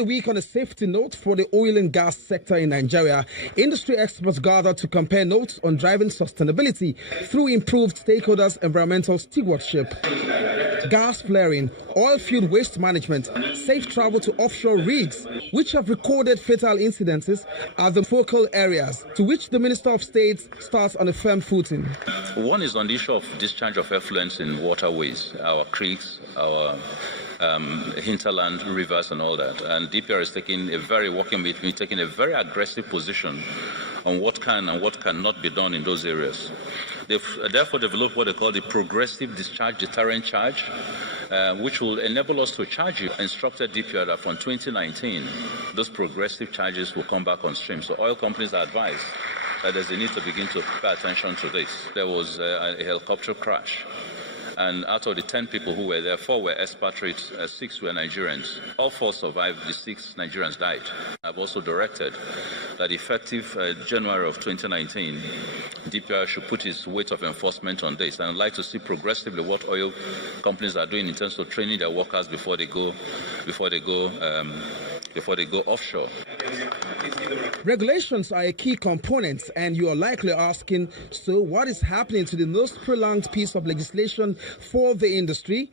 The week on a safety note for the oil and gas sector in Nigeria, industry experts gathered to compare notes on driving sustainability through improved stakeholders' environmental stewardship, gas flaring, oil-fueled waste management, safe travel to offshore rigs, which have recorded fatal incidences, are the focal areas to which the Minister of State starts on a firm footing. One is on the issue of discharge of effluents in waterways, our creeks, our hinterland, rivers and all that. And DPR is taking working with me, taking a very aggressive position on what can and what cannot be done in those areas. They've therefore developed what they call the progressive discharge deterrent charge, which will enable us to charge you. Instructed DPR that from 2019, those progressive charges will come back on stream. So oil companies are advised that there's a need to begin to pay attention to this. There was a helicopter crash. And out of the 10 people who were there, 4 were expatriates, 6 were Nigerians. All 4 survived, the 6 Nigerians died. I've also directed that effective January of 2019, DPR should put its weight of enforcement on this. And I'd like to see progressively what oil companies are doing in terms of training their workers before they go offshore. Regulations are a key component, and you are likely asking, so what is happening to the most prolonged piece of legislation for the industry?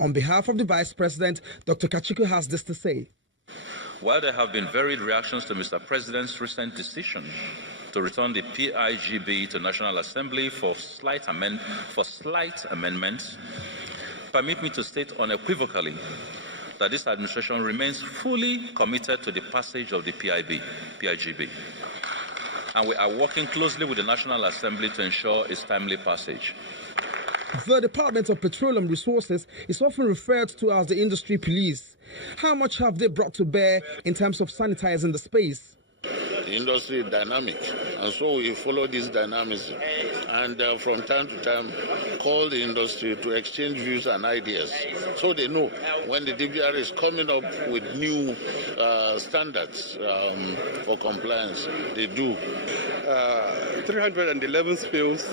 On behalf of the Vice President, Dr. Kachiku has this to say. While there have been varied reactions to Mr. President's recent decision to return the PIGB to National Assembly for slight amendments, permit me to state unequivocally that this administration remains fully committed to the passage of the PIGB. And we are working closely with the National Assembly to ensure its timely passage. The Department of Petroleum Resources is often referred to as the industry police. How much have they brought to bear in terms of sanitizing the space? The industry is dynamic, and so we follow this dynamism. And from time to time, call the industry to exchange views and ideas, so they know when the DPR is coming up with new standards for compliance. They do. 311 spills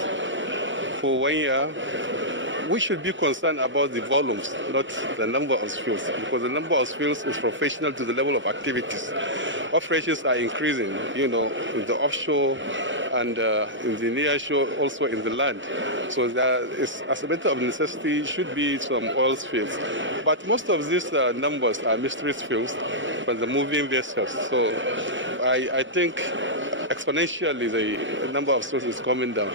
for 1 year. We should be concerned about the volumes, not the number of spills, because the number of spills is proportional to the level of activities. Operations are increasing, in the offshore and in the near shore, also in the land. So there is, as a matter of necessity, should be some oil spills. But most of these numbers are mystery spills from the moving vessels. So I think exponentially the number of spills is coming down.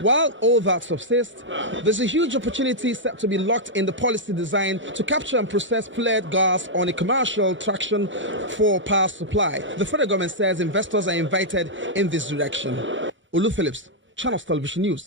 While all that subsists, there's a huge opportunity set to be locked in the policy design to capture and process flared gas on a commercial traction for power supply. The federal government says investors are invited in this direction. Olu Phillips, Channels Television News.